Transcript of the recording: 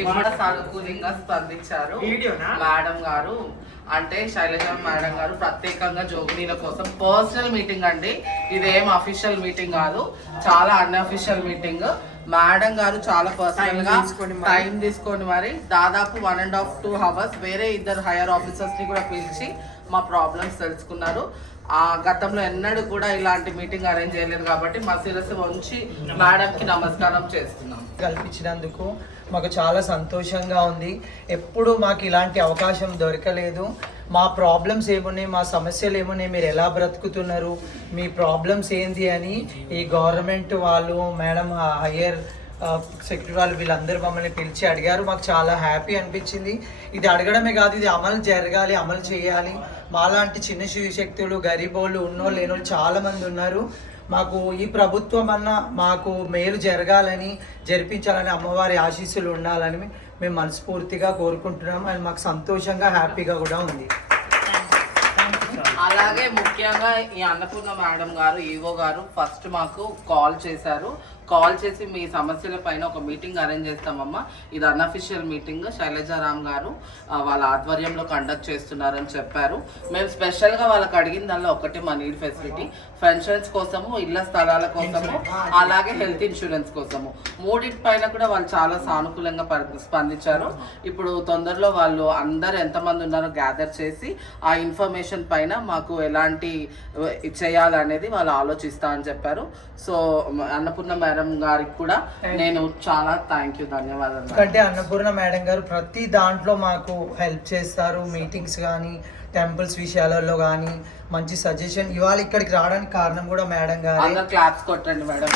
ఇప్పుడు సానుకూలంగా స్పందించారు మేడం గారు. అంటే శైలజ మేడం గారు ప్రత్యేకంగా జోగినీల కోసం పర్సనల్ మీటింగ్ అండి, ఇదేం అఫీషియల్ మీటింగ్ కాదు, చాలా అన్అఫీషియల్ మీటింగ్. మేడం గారు చాలా పర్సనల్ గా టైం తీసుకొని మరి దాదాపు 1.5-2 hours వేరే ఇద్దరు హైయర్ ఆఫీసర్స్ ని కూడా పిలిచి మా ప్రాబ్లమ్స్ తెలుసుకున్నారు. ఆ గతంలో ఎన్నడూ కూడా ఇలాంటి మీటింగ్ అరేంజ్ చేయలేదు కాబట్టి మా శిరస్సు వంచి మేడంకి నమస్కారం చేస్తున్నాం. కల్పించినందుకు మాకు చాలా సంతోషంగా ఉంది. ఎప్పుడు మాకు ఇలాంటి అవకాశం దొరకలేదు. మా ప్రాబ్లమ్స్ ఏమున్నాయి, మా సమస్యలు ఏమున్నాయి, మీరు ఎలా బ్రతుకుతున్నారు, మీ ప్రాబ్లమ్స్ ఏంది అని ఈ గవర్నమెంట్ వాళ్ళు మేడం హయ్యర్ సెక్రటరీ వాళ్ళు వీళ్ళందరూ మమ్మల్ని పిలిచి అడిగారు. మాకు చాలా హ్యాపీ అనిపించింది. ఇది అడగడమే కాదు, ఇది అమలు జరగాలి, అమలు చేయాలి. మాలాంటి చిన్న శక్తులు, గరీబోళ్ళు, ఉన్నోళ్ళు లేనోళ్ళు చాలామంది ఉన్నారు. మాకు ఈ ప్రభుత్వం అన్న మాకు మేలు జరగాలని, జరిపించాలని, అమ్మవారి ఆశీస్సులు ఉండాలని మేము మనస్ఫూర్తిగా కోరుకుంటున్నాం. అండ్ మాకు సంతోషంగా హ్యాపీగా కూడా ఉంది. అలాగే ముఖ్యంగా ఈ అన్నపూర్ణ మేడం గారు, ఈవో గారు ఫస్ట్ మాకు కాల్ చేశారు. కాల్ చేసి మీ సమస్యల పైన ఒక మీటింగ్ అరేంజ్ చేస్తామమ్మా, ఇది అన్అఫీషియల్ మీటింగ్ శైలజారాం గారు వాళ్ళ ఆధ్వర్యంలో కండక్ట్ చేస్తున్నారని చెప్పారు. మేము స్పెషల్గా వాళ్ళకి అడిగిన దానిలో ఒకటి మా నీడ్ ఫెసిలిటీ, పెన్షన్స్ కోసము, ఇళ్ల స్థలాల కోసము, అలాగే హెల్త్ ఇన్సూరెన్స్ కోసము, మూడింటి పైన కూడా వాళ్ళు చాలా సానుకూలంగా స్పందించారు. ఇప్పుడు తొందరలో వాళ్ళు అందరు ఎంతమంది ఉన్నారో గ్యాదర్ చేసి ఆ ఇన్ఫర్మేషన్ పైన మాకు ఎలాంటి చేయాలనేది వాళ్ళు ఆలోచిస్తా అని చెప్పారు. సో అన్నపూర్ణ మేడం గారికి కూడా నేను చాలా ధన్యవాదాలు. ఎందుకంటే అన్నపూర్ణ మేడం గారు ప్రతి దాంట్లో మాకు హెల్ప్ చేస్తారు. మీటింగ్స్ కానీ, టెంపుల్స్ విషయాలలో కానీ మంచి సజెషన్. ఇవాళ ఇక్కడికి రావడానికి కారణం కూడా మేడం గారు. అందరూ క్లాప్స్ కొట్టండి మేడం.